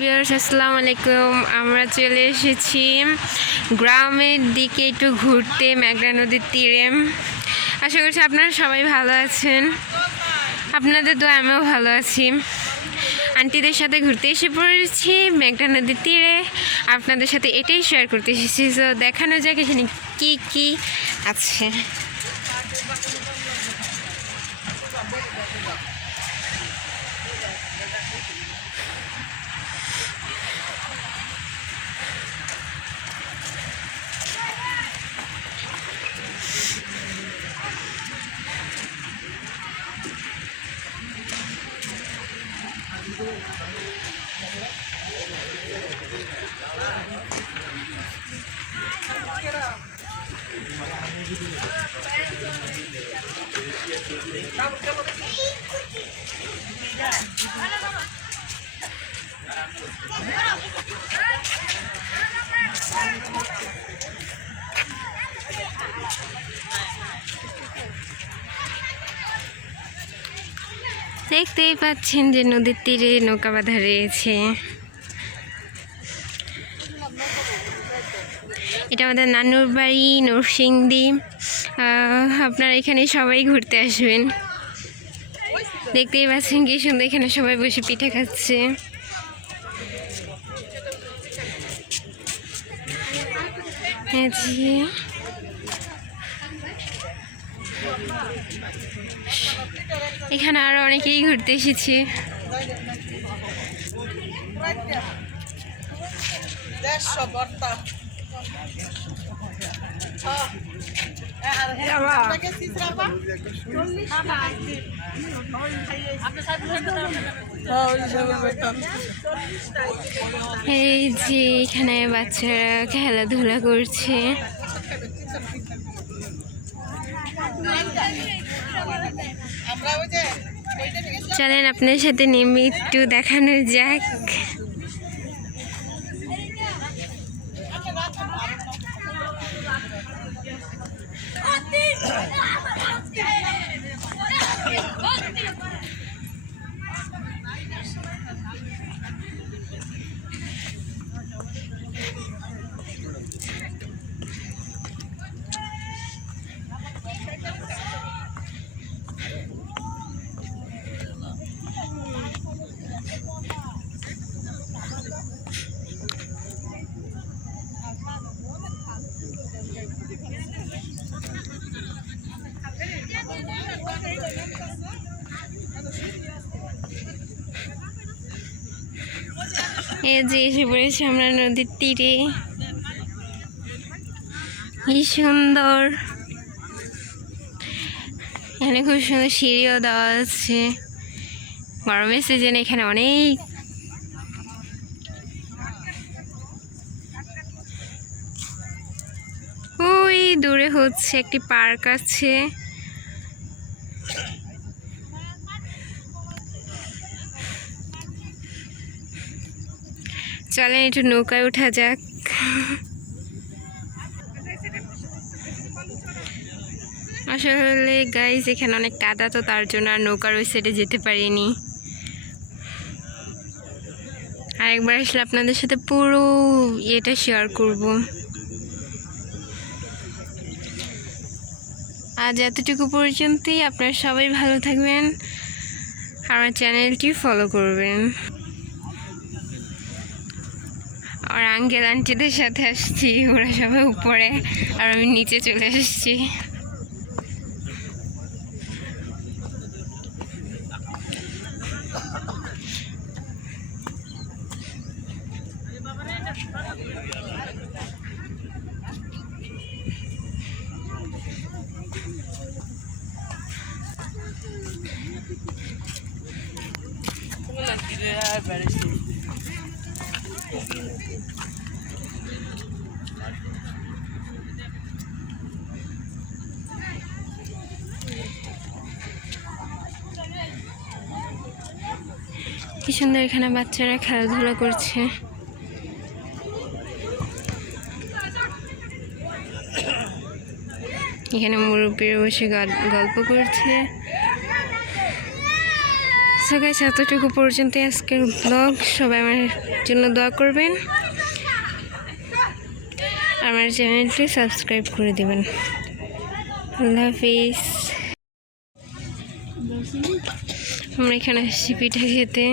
Viewers আসসালামু আলাইকুম আমরা চলে এসেছি গ্রামের দিকে একটু ঘুরতে মেঘনা নদীর তীরে। আশা করছি আপনারা সবাই ভালো আছেন। আপনাদের তো আমিও ভালো আছি। আন্টিদের সাথে ঘুরতে এসে পড়েছি মেঘনা নদীর তীরে। আপনাদের সাথে এটাই শেয়ার করতে এসেছি। তো দেখানো যাক, এখানে কী কী আছে। Kalau kamu দেখতেই পাচ্ছেন যে নদীর তীরে নৌকা বাঁধা রয়েছে। এটা আমাদের নানুর বাড়ি, নরসিংদী। আপনারা এখানে সবাই ঘুরতে আসবেন। দেখতেই পাচ্ছেন কি সুন্দর এখানে সবাই বসে পিঠে খাচ্ছে। হ্যাঁ জি এখানে আরও অনেকেই ঘুরতে এসেছি। এই যে এখানে বাচ্চারা খেলাধুলা করছে। আমরা ওই যে চলেন আপনার সাথে নেমে একটু দেখানো যাক। এই যে এসে পড়েছি আমরা নদীর তীরে। কি সুন্দর। এখানে খুব সুন্দর সিঁড়িও দেওয়া আছে। গরমের সিজনে এখানে অনেক ওই দূরে হচ্ছে একটি পার্ক আছে। চলেন একটু নৌকায় ওঠা যাক। আসলে গাইজ এখানে অনেক কাদা, তো তার জন্য আর নৌকার ওই সাইডে যেতে পারিনি। আরেকবার আসলে আপনাদের সাথে পুরো ইয়েটা শেয়ার করব। আজ এতটুকু পর্যন্তই। আপনারা সবাই ভালো থাকবেন। আমার চ্যানেলটি ফলো করবেন। আর আঙ্কেল আন্টিদের সাথে আসছি। ওরা সবাই উপরে আর আমি নিচে চলে এসেছি কি সুন্দর এখানে বাচ্চারা খেলাধুলা করছে। এখানে মুরব্বীরা বসে গল- গল্প করছে। সো গাইস এতটুকু পর্যন্ত আজকের ব্লগ সবাই আমার জন্য দোয়া করবেন। আমার চ্যানেলটি সাবস্ক্রাইব করে দেবেন। আল্লাহ হাফিজ। আমরা এখানে আসছি পিঠা খেতে।